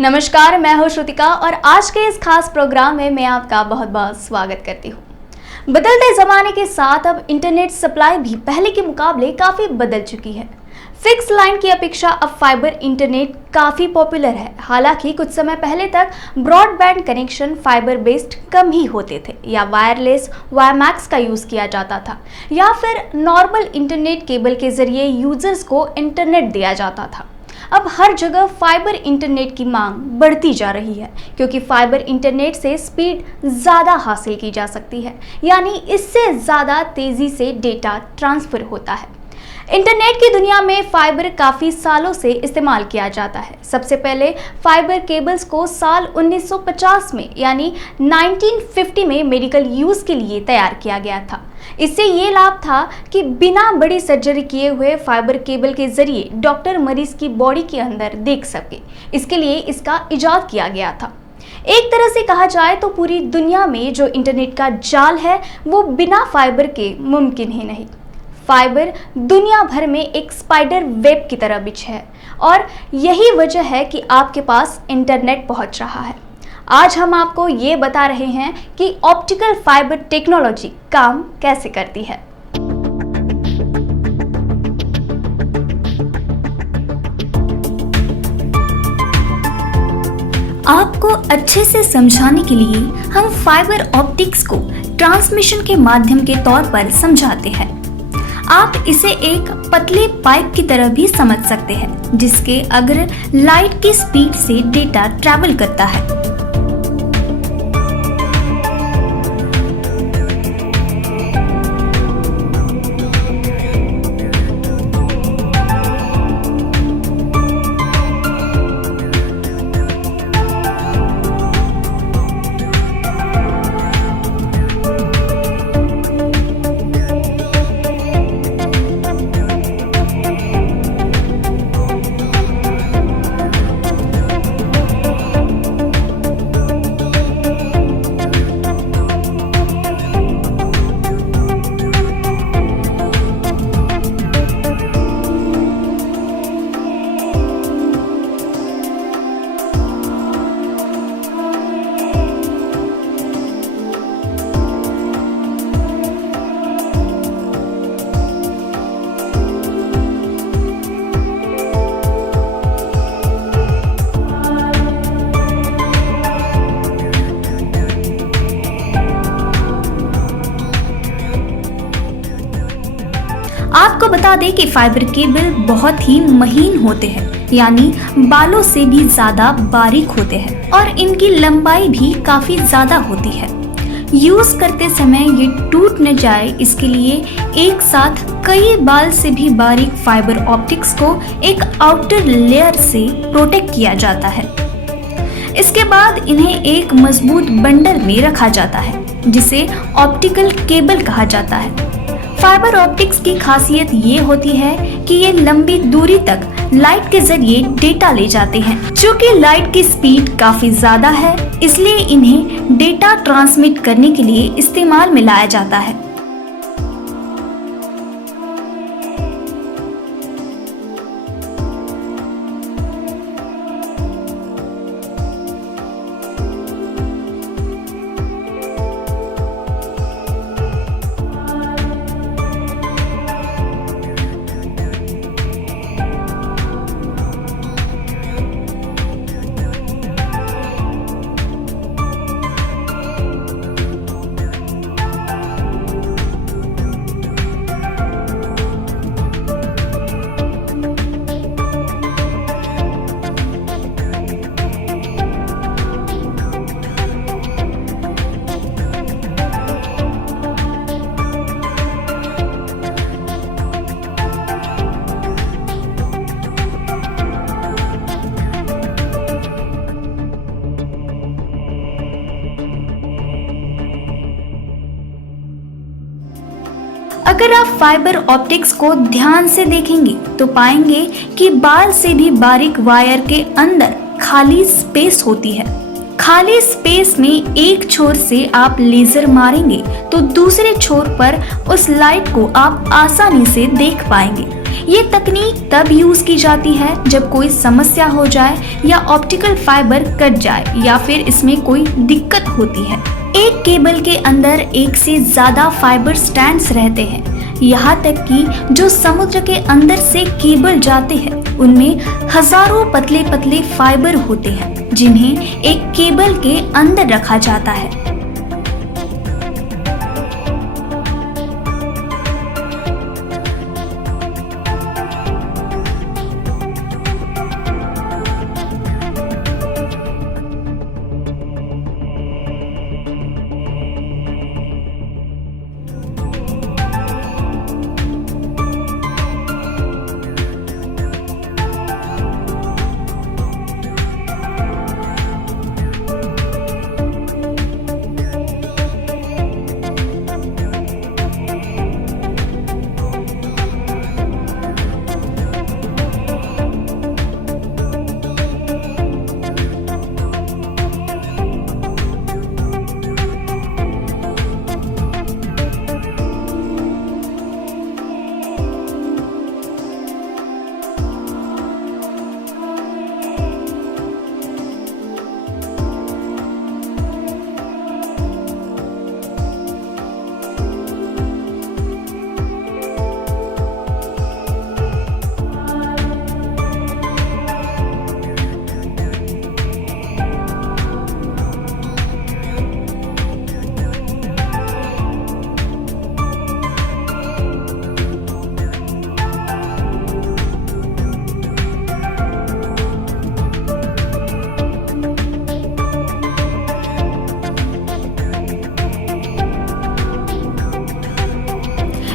नमस्कार, मैं हूं श्रुतिका और आज के इस खास प्रोग्राम में मैं आपका बहुत बहुत स्वागत करती हूं। बदलते ज़माने के साथ अब इंटरनेट सप्लाई भी पहले के मुकाबले काफ़ी बदल चुकी है। फिक्स लाइन की अपेक्षा अब फाइबर इंटरनेट काफ़ी पॉपुलर है। हालांकि कुछ समय पहले तक ब्रॉडबैंड कनेक्शन फाइबर बेस्ड कम ही होते थे या वायरलेस वाईमैक्स का यूज़ किया जाता था या फिर नॉर्मल इंटरनेट केबल के ज़रिए यूजर्स को इंटरनेट दिया जाता था। अब हर जगह फाइबर इंटरनेट की मांग बढ़ती जा रही है क्योंकि फाइबर इंटरनेट से स्पीड ज़्यादा हासिल की जा सकती है, यानी इससे ज़्यादा तेज़ी से डेटा ट्रांसफ़र होता है। इंटरनेट की दुनिया में फाइबर काफ़ी सालों से इस्तेमाल किया जाता है। सबसे पहले फाइबर केबल्स को साल 1950 में यानी 1950 में मेडिकल यूज़ के लिए तैयार किया गया था। इससे ये लाभ था कि बिना बड़ी सर्जरी किए हुए फाइबर केबल के जरिए डॉक्टर मरीज की बॉडी के अंदर देख सके। इसके लिए इसका इजाद किया गया था। एक तरह से कहा जाए तो पूरी दुनिया में जो इंटरनेट का जाल है वो बिना फाइबर के मुमकिन ही नहीं। फाइबर दुनिया भर में एक स्पाइडर वेब की तरह बिछा है और यही वजह है कि आपके पास इंटरनेट पहुंच रहा है। आज हम आपको ये बता रहे हैं कि ऑप्टिकल फाइबर टेक्नोलॉजी काम कैसे करती है। आपको अच्छे से समझाने के लिए हम फाइबर ऑप्टिक्स को ट्रांसमिशन के माध्यम के तौर पर समझाते हैं। आप इसे एक पतले पाइप की तरह भी समझ सकते हैं जिसके अगर लाइट की स्पीड से डेटा ट्रैवल करता है। आपको बता दें कि फाइबर केबल बहुत ही महीन होते हैं, यानी बालों से भी ज्यादा बारीक होते हैं और इनकी लंबाई भी काफी ज्यादा होती है। यूज करते समय ये टूट न जाए इसके लिए एक साथ कई बाल से भी बारीक फाइबर ऑप्टिक्स को एक आउटर लेयर से प्रोटेक्ट किया जाता है। इसके बाद इन्हें एक मजबूत बंडल में रखा जाता है जिसे ऑप्टिकल केबल कहा जाता है। फाइबर ऑप्टिक्स की खासियत ये होती है कि ये लंबी दूरी तक लाइट के जरिए डेटा ले जाते हैं। चूंकि लाइट की स्पीड काफी ज्यादा है इसलिए इन्हें डेटा ट्रांसमिट करने के लिए इस्तेमाल में लाया जाता है। अगर आप फाइबर ऑप्टिक्स को ध्यान से देखेंगे तो पाएंगे कि बाल से भी बारीक वायर के अंदर खाली स्पेस होती है। खाली स्पेस में एक छोर से आप लेजर मारेंगे तो दूसरे छोर पर उस लाइट को आप आसानी से देख पाएंगे। ये तकनीक तब यूज की जाती है जब कोई समस्या हो जाए या ऑप्टिकल फाइबर कट जाए या फिर इसमें कोई दिक्कत होती है। एक केबल के अंदर एक से ज्यादा फाइबर स्ट्रैंड्स रहते हैं, यहाँ तक कि जो समुद्र के अंदर से केबल जाते हैं उनमें हजारों पतले पतले फाइबर होते हैं जिन्हें एक केबल के अंदर रखा जाता है।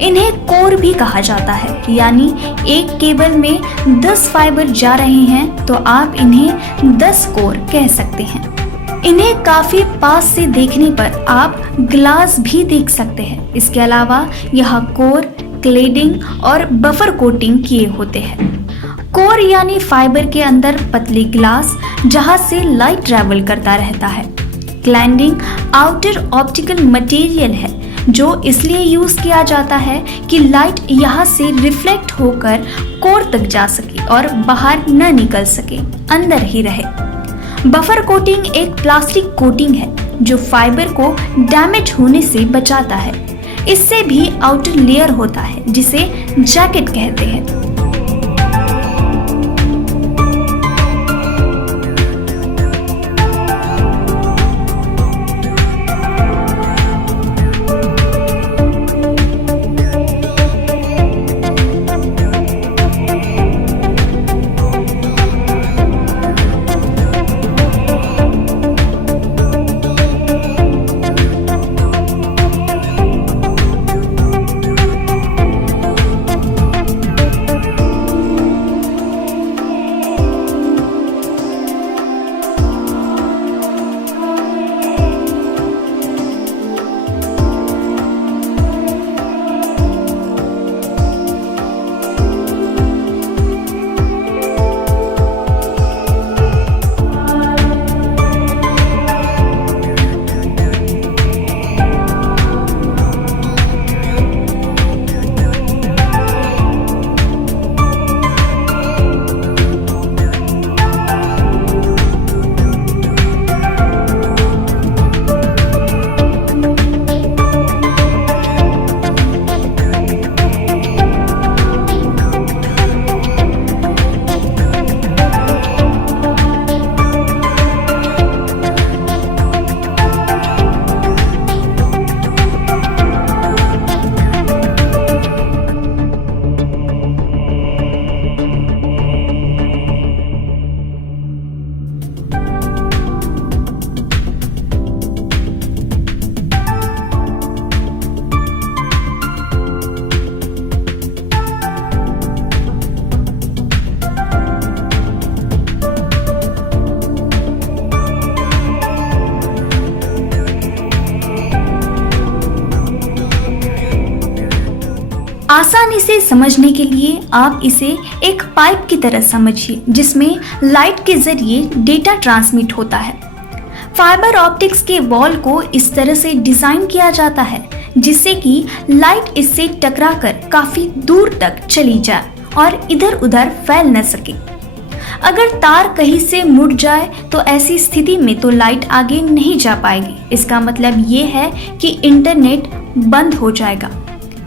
इन्हें कोर भी कहा जाता है, यानी एक केबल में 10 फाइबर जा रहे हैं तो आप इन्हें 10 कोर कह सकते हैं। इन्हें काफी पास से देखने पर आप ग्लास भी देख सकते हैं। इसके अलावा यहाँ कोर, क्लेडिंग और बफर कोटिंग किए होते हैं। कोर यानी फाइबर के अंदर पतली ग्लास जहां से लाइट ट्रैवल करता रहता है। क्लैडिंग आउटर ऑप्टिकल मटेरियल है जो इसलिए यूज किया जाता है कि लाइट यहाँ से रिफ्लेक्ट होकर कोर तक जा सके और बाहर न निकल सके, अंदर ही रहे। बफर कोटिंग एक प्लास्टिक कोटिंग है जो फाइबर को डैमेज होने से बचाता है। इससे भी आउटर लेयर होता है जिसे जैकेट कहते हैं। आसानी से समझने के लिए आप इसे एक पाइप की तरह समझिए जिसमें लाइट के जरिए डेटा ट्रांसमिट होता है। फाइबर ऑप्टिक्स के वॉल को इस तरह से डिजाइन किया जाता है जिससे कि लाइट इससे टकराकर काफी दूर तक चली जाए और इधर उधर फैल न सके। अगर तार कहीं से मुड़ जाए तो ऐसी स्थिति में तो लाइट आगे नहीं जा पाएगी। इसका मतलब ये है कि इंटरनेट बंद हो जाएगा।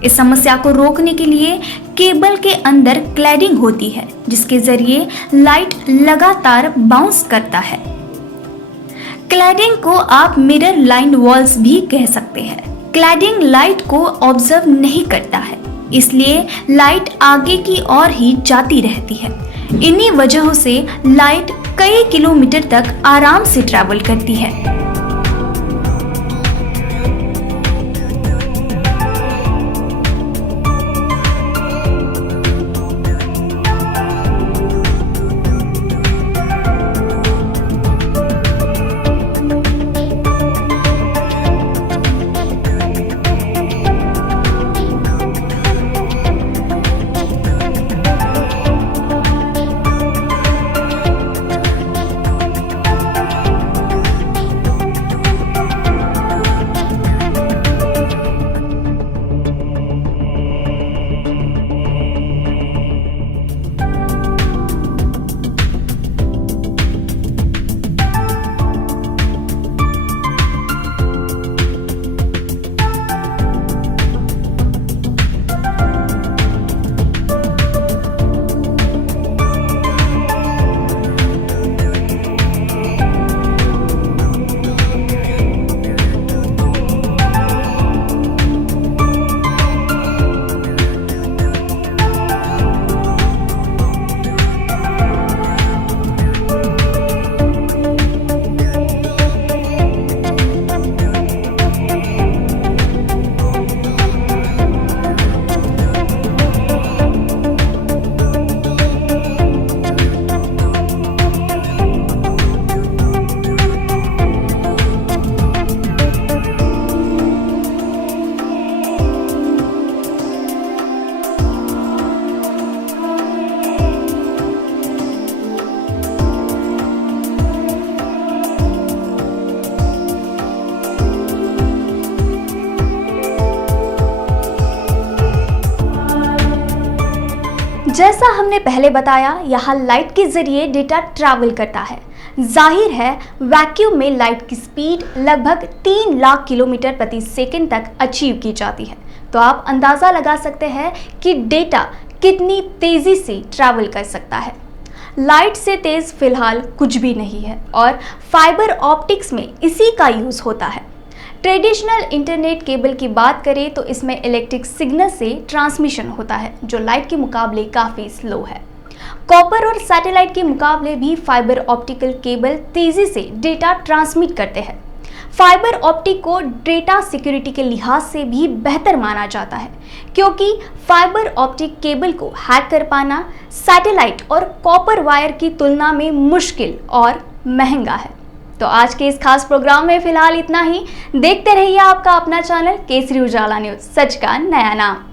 इस समस्या को रोकने के लिए केबल के अंदर क्लैडिंग होती है, जिसके जरिए लाइट लगातार बाउंस करता है। क्लैडिंग को आप मिरर लाइन वॉल्स भी कह सकते हैं। क्लैडिंग लाइट को ऑब्जर्व नहीं करता है, इसलिए लाइट आगे की ओर ही जाती रहती है। इन्हीं वजहों से लाइट कई किलोमीटर तक आराम से ट्रैवल करती है। जैसा हमने पहले बताया, यहाँ लाइट के जरिए डेटा ट्रैवल करता है। जाहिर है वैक्यूम में लाइट की स्पीड लगभग 3 लाख किलोमीटर प्रति सेकंड तक अचीव की जाती है। तो आप अंदाज़ा लगा सकते हैं कि डेटा कितनी तेज़ी से ट्रैवल कर सकता है। लाइट से तेज़ फिलहाल कुछ भी नहीं है और फाइबर ऑप्टिक्स में इसी का यूज़ होता है। ट्रेडिशनल इंटरनेट केबल की बात करें तो इसमें इलेक्ट्रिक सिग्नल से ट्रांसमिशन होता है, जो लाइट के मुकाबले काफ़ी स्लो है। कॉपर और सैटेलाइट के मुकाबले भी फाइबर ऑप्टिकल केबल तेज़ी से डेटा ट्रांसमिट करते हैं। फाइबर ऑप्टिक को डेटा सिक्योरिटी के लिहाज से भी बेहतर माना जाता है, क्योंकि फाइबर ऑप्टिक केबल को हैक कर पाना सैटेलाइट और कॉपर वायर की तुलना में मुश्किल और महंगा है। तो आज के इस खास प्रोग्राम में फिलहाल इतना ही। देखते रहिए आपका अपना चैनल केसरी उजाला न्यूज़, सच का नया नाम।